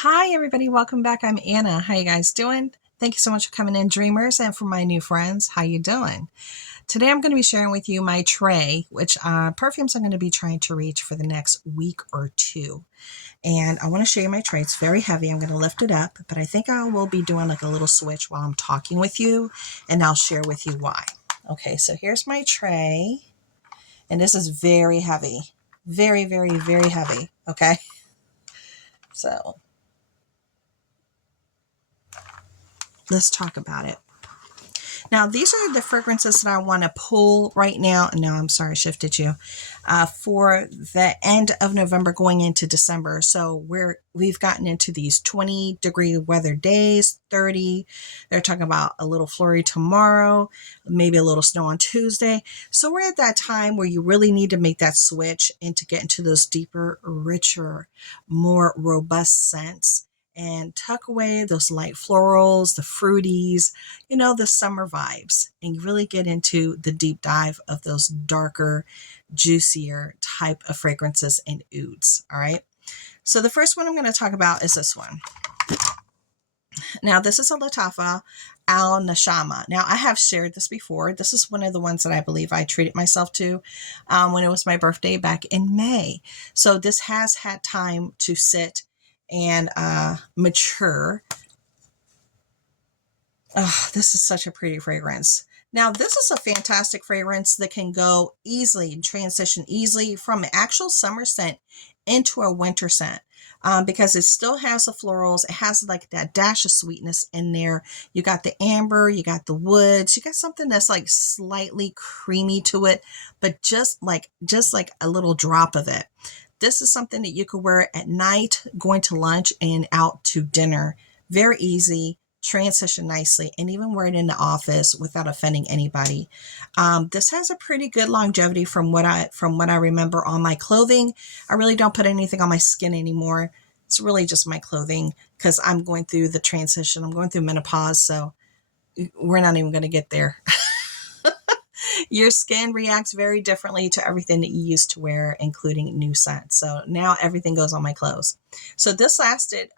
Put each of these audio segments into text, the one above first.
Hi, everybody. Welcome back. I'm Anna. How you guys doing? Thank you so much for coming in, dreamers, and for my new friends. How you doing? Today, I'm going to be sharing with you my tray, which perfumes I'm going to be trying to reach for the next week or two. And I want to show you my tray. It's very heavy. I'm going to lift it up, but I think I will be doing like a little switch while I'm talking with you, and I'll share with you why. Okay, so here's my tray, and this is very heavy. Very, very, very heavy. Okay, so let's talk about it. Now, these are the fragrances that I want to pull right now. No, I'm sorry, I shifted you. For the end of November going into December. So we've gotten into these 20-degree weather days, 30. They're talking about a little flurry tomorrow, maybe a little snow on Tuesday. So we're at that time where you really need to make that switch and to get into those deeper, richer, more robust scents and tuck away those light florals, the fruities, the summer vibes, and really get into the deep dive of those darker, juicier type of fragrances and ouds. All right. So the first one I'm going to talk about is this one. Now, this is a Latafa Al Nashama. Now, I have shared this before. This is one of the ones that I believe I treated myself to when it was my birthday back in May. So this has had time to sit and mature. Oh, this is such a pretty fragrance. Now, this is a fantastic fragrance that can go easily and transition easily from an actual summer scent into a winter scent because it still has the florals. It has like that dash of sweetness in there. You got the amber, you got the woods, you got something that's like slightly creamy to it, but just like a little drop of it. This is something that you could wear at night, going to lunch and out to dinner. Very easy, transition nicely, and even wear it in the office without offending anybody. This has a pretty good longevity from what I remember on my clothing. I really don't put anything on my skin anymore. It's really just my clothing because I'm going through the transition. I'm going through menopause, so we're not even going to get there. Your skin reacts very differently to everything that you used to wear, including new scents. So now everything goes on my clothes. So this lasted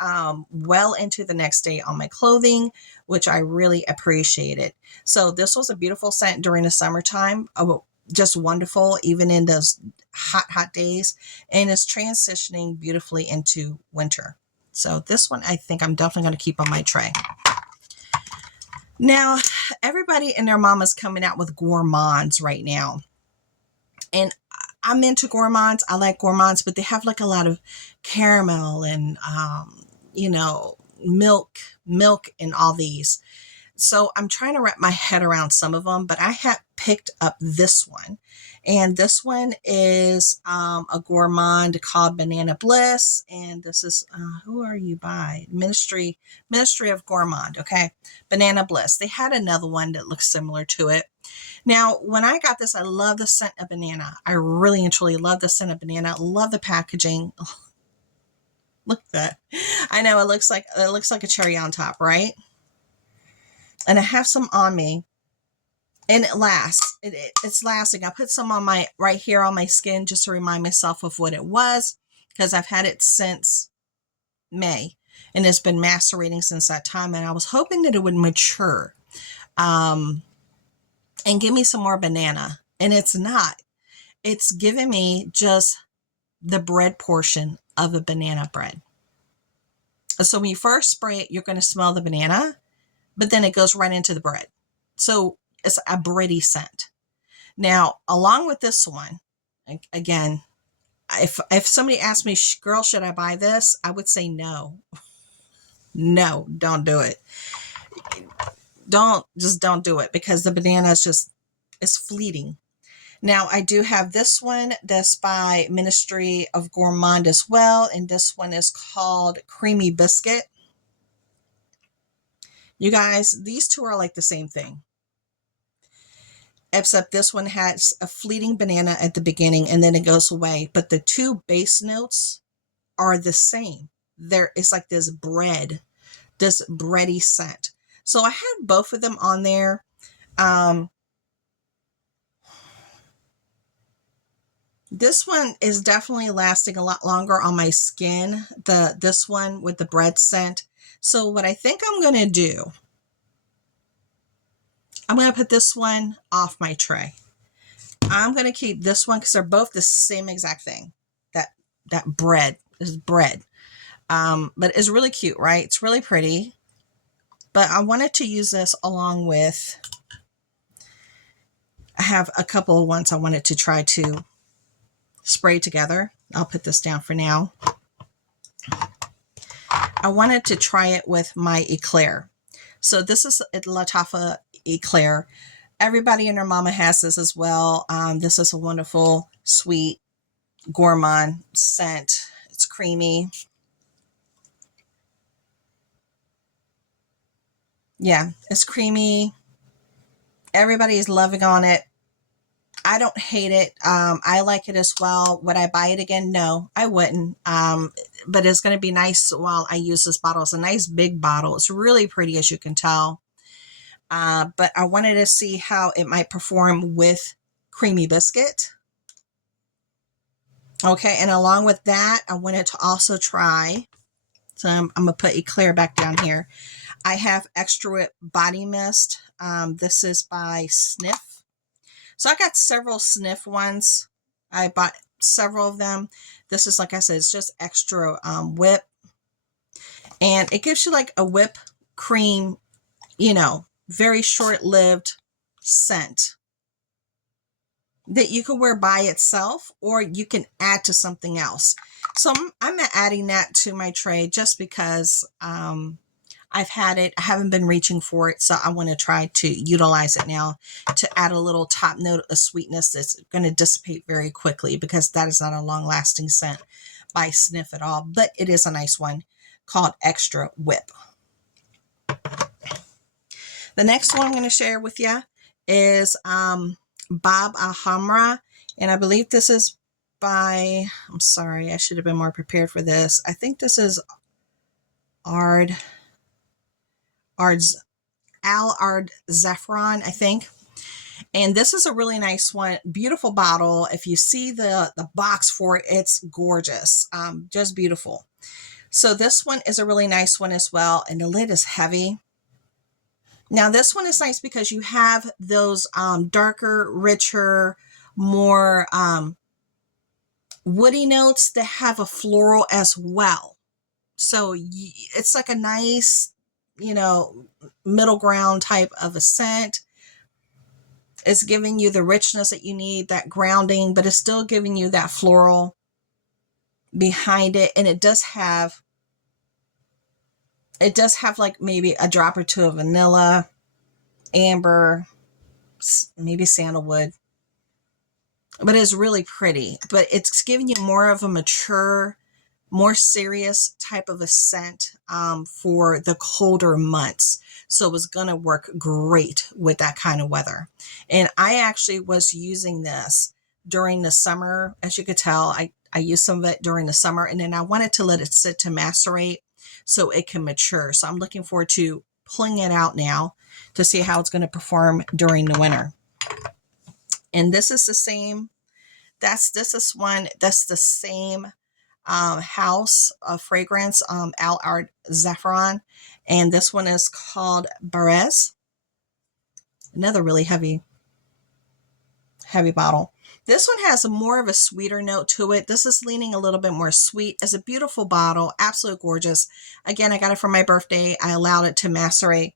well into the next day on my clothing, which I really appreciated. So this was a beautiful scent during the summertime. Just wonderful, even in those hot days. And it's transitioning beautifully into winter. So this one, I think I'm definitely going to keep on my tray. Now, everybody and their mama's coming out with gourmands right now. And I'm into gourmands. I like gourmands, but they have like a lot of caramel and, milk and all these. So I'm trying to wrap my head around some of them, but I had picked up this one. And this one is a gourmand called Banana Bliss. And this is, who are you by? Ministry of Gourmand. Okay. Banana Bliss. They had another one that looks similar to it. Now, when I got this, I love the scent of banana. I really and truly love the scent of banana. Love the packaging. Look at that. I know it looks like a cherry on top, right? And I have some on me, and it lasts. It's lasting. I put some on my right here on my skin just to remind myself of what it was, because I've had it since May, and it's been macerating since that time. And I was hoping that it would mature, and give me some more banana, and it's not. It's giving me just the bread portion of a banana bread. So when you first spray it, you're going to smell the banana, but then it goes right into the bread. So it's a bready scent. Now, along with this one, again, if somebody asked me, girl, should I buy this? I would say no. No, don't do it. Don't do it, because the banana is fleeting. Now, I do have this one that's by Ministry of Gourmand as well, and this one is called Creamy Biscuit. You guys, these two are like the same thing, except this one has a fleeting banana at the beginning and then it goes away. But the two base notes are the same. It's like this bready scent. So I had both of them on there. This one is definitely lasting a lot longer on my skin, this one with the bread scent. So what I think I'm going to do, I'm going to put this one off my tray. I'm going to keep this one because they're both the same exact thing. That bread is bread. But it's really cute, right? It's really pretty. But I wanted to use this along with, I have a couple of ones I wanted to try to spray together. I'll put this down for now. I wanted to try it with my Eclair. So this is a Lattafa Eclair. Everybody and their mama has this as well. This is a wonderful, sweet, gourmand scent. It's creamy. Yeah, it's creamy. Everybody is loving on it. I don't hate it. I like it as well. Would I buy it again? No, I wouldn't. But it's going to be nice while I use this bottle. It's a nice big bottle. It's really pretty, as you can tell. But I wanted to see how it might perform with creamy biscuit. Okay, and along with that, I wanted to also try, so I'm going to put Eclair back down here. I have Extra Whip Body Mist. This is by Sniff. So I got several Sniff ones. I bought several of them. This is, like I said, it's just extra whip. And it gives you like a whip cream, you know, very short-lived scent that you can wear by itself or you can add to something else. So I'm adding that to my tray just because I've had it. I haven't been reaching for it, so I want to try to utilize it now to add a little top note of sweetness that's going to dissipate very quickly, because that is not a long-lasting scent by Sniff at all, but it is a nice one called Extra Whip. The next one I'm going to share with you is Bab Alhamra, and I believe this is by, I'm sorry, I should have been more prepared for this. I think this is Ard Al Zaafaran, I think. And this is a really nice one, beautiful bottle. If you see the box for it, it's gorgeous, just beautiful. So this one is a really nice one as well, and the lid is heavy. Now this one is nice because you have those darker, richer, more woody notes that have a floral as well. So it's like a nice, you know, middle ground type of a scent. It's giving you the richness that you need, that grounding, but it's still giving you that floral behind it. And it does have like maybe a drop or two of vanilla, amber, maybe sandalwood, but it's really pretty. But it's giving you more of a mature, more serious type of a scent for the colder months. So it's going to work great with that kind of weather. And I actually was using this during the summer. As you could tell, I used some of it during the summer, and then I wanted to let it sit to macerate so it can mature. So I'm looking forward to pulling it out now to see how it's going to perform during the winter. And this is the same, that's the same house of fragrance, Ard Al Zaafaran, and this one is called Barez. Another really heavy bottle. This one has more of a sweeter note to it. This is leaning a little bit more sweet. It's a beautiful bottle, absolutely gorgeous. Again, I got it for my birthday. I allowed it to macerate,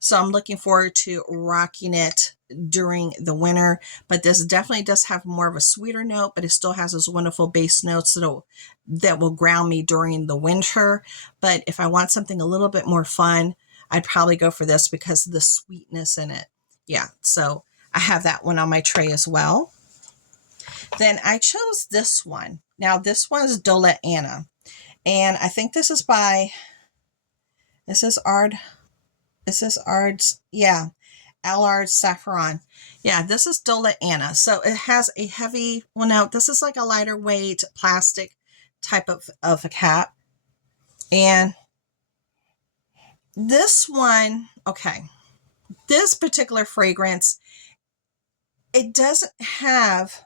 so I'm looking forward to rocking it during the winter. But this definitely does have more of a sweeter note, but it still has those wonderful base notes that will ground me during the winter. But if I want something a little bit more fun, I'd probably go for this because of the sweetness in it. Yeah, so I have that one on my tray as well. Then I chose this one. Now this one is Dola Anna, and I think this is Ard, yeah, Ard Zaafaran. Yeah, this is Dola Anna. So it has a heavy, well, now this is like a lighter weight plastic type of a cap. And this one, okay, this particular fragrance, it doesn't have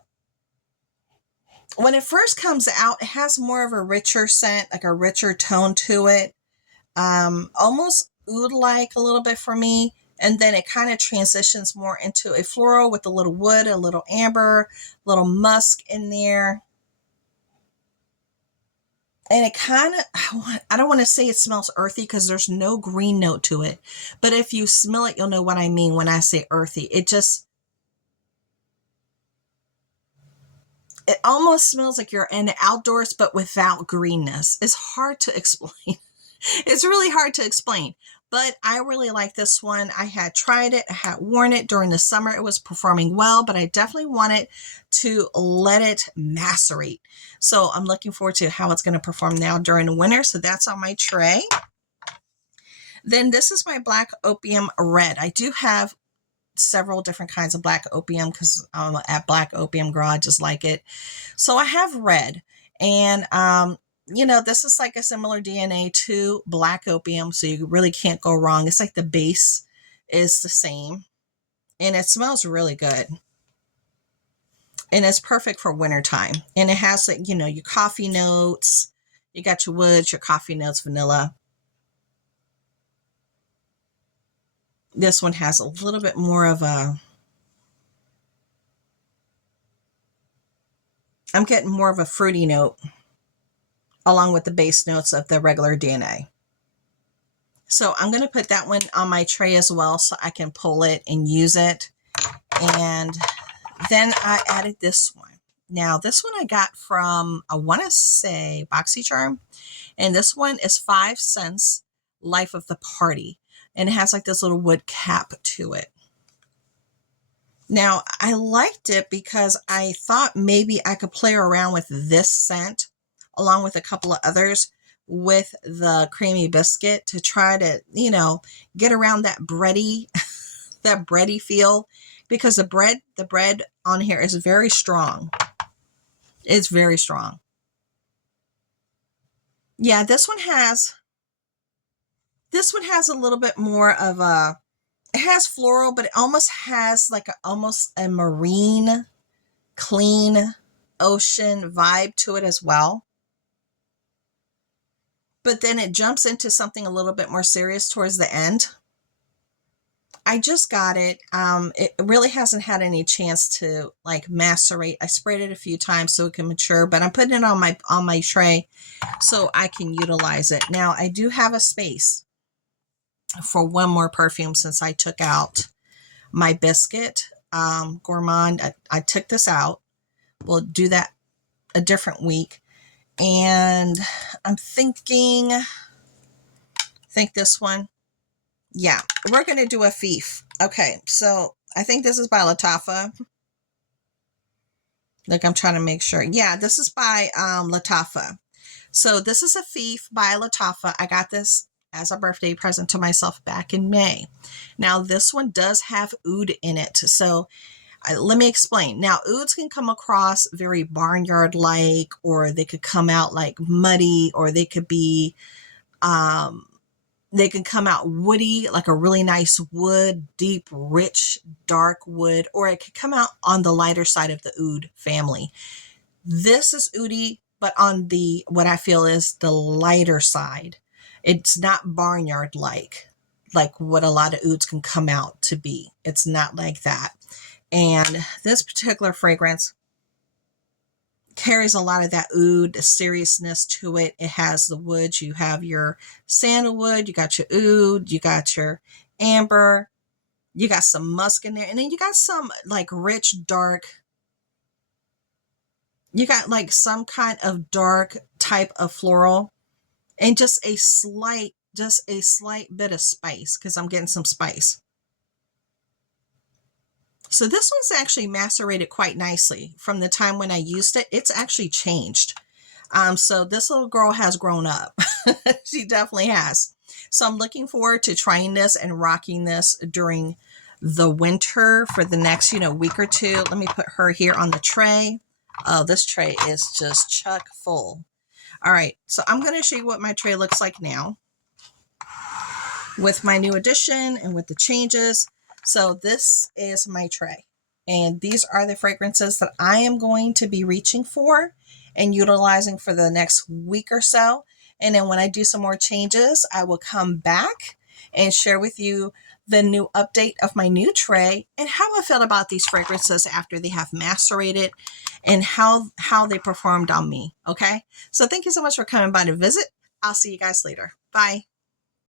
when it first comes out, it has more of a richer scent, like a richer tone to it. Almost oud-like a little bit for me. And then it kind of transitions more into a floral with a little wood, a little amber, a little musk in there. And it kind of, I don't want to say it smells earthy because there's no green note to it. But if you smell it, you'll know what I mean when I say earthy. It almost smells like you're in the outdoors, but without greenness. It's hard to explain. It's really hard to explain, but I really like this one. I had tried it. I had worn it during the summer. It was performing well, but I definitely wanted to let it macerate. So I'm looking forward to how it's going to perform now during the winter. So that's on my tray. Then this is my Black Opium Red. I do have several different kinds of Black Opium because I'm at Black Opium Girl. I just like it. So I have red, and this is like a similar DNA to Black Opium, so you really can't go wrong. It's like the base is the same, and it smells really good. And it's perfect for wintertime. And it has, like, your coffee notes. You got your woods, your coffee notes, vanilla. This one has a little bit more of I'm getting more of a fruity note along with the base notes of the regular DNA. So I'm going to put that one on my tray as well so I can pull it and use it. And then I added this one. Now, this one I got from, I want to say, BoxyCharm. And this one is 5 cents, Life of the Party. And it has like this little wood cap to it. Now, I liked it because I thought maybe I could play around with this scent along with a couple of others with the creamy biscuit to try to, get around that bready, that bready feel, because the bread on here is very strong. It's very strong. Yeah, this one has a little bit more of it has floral, but it almost has like almost a marine, clean ocean vibe to it as well. But then it jumps into something a little bit more serious towards the end. I just got it. It really hasn't had any chance to like macerate. I sprayed it a few times so it can mature, but I'm putting it on my tray so I can utilize it. Now I do have a space for one more perfume since I took out my biscuit. Gourmand, I took this out. We'll do that a different week. And I'm think this one. Yeah, we're going to do a Fief. Okay, so I think this is by Lattafa. Look, I'm trying to make sure. Yeah, this is by Lattafa. So this is a Fief by Lattafa. I got this as a birthday present to myself back in May. Now, this one does have oud in it. So let me explain. Now, ouds can come across very barnyard-like, or they could come out like muddy, or they could be, they can come out woody, like a really nice wood, deep, rich, dark wood, or it could come out on the lighter side of the oud family. This is oudy, but on the, what I feel is the lighter side. It's not barnyard-like what a lot of ouds can come out to be. It's not like that. And this particular fragrance carries a lot of that oud, the seriousness to it. It has the woods. You have your sandalwood, you got your oud, you got your amber, you got some musk in there, and then you got some like rich, dark, you got like some kind of dark type of floral, and just a slight bit of spice, because I'm getting some spice. So this one's actually macerated quite nicely from the time when I used it. It's actually changed. So this little girl has grown up. She definitely has. So I'm looking forward to trying this and rocking this during the winter for the next, week or two. Let me put her here on the tray. Oh, this tray is just chock full. All right. So I'm going to show you what my tray looks like now with my new addition and with the changes. So this is my tray, and these are the fragrances that I am going to be reaching for and utilizing for the next week or so. And then when I do some more changes, I will come back and share with you the new update of my new tray and how I felt about these fragrances after they have macerated and how they performed on me. Okay. So thank you so much for coming by to visit. I'll see you guys later. Bye.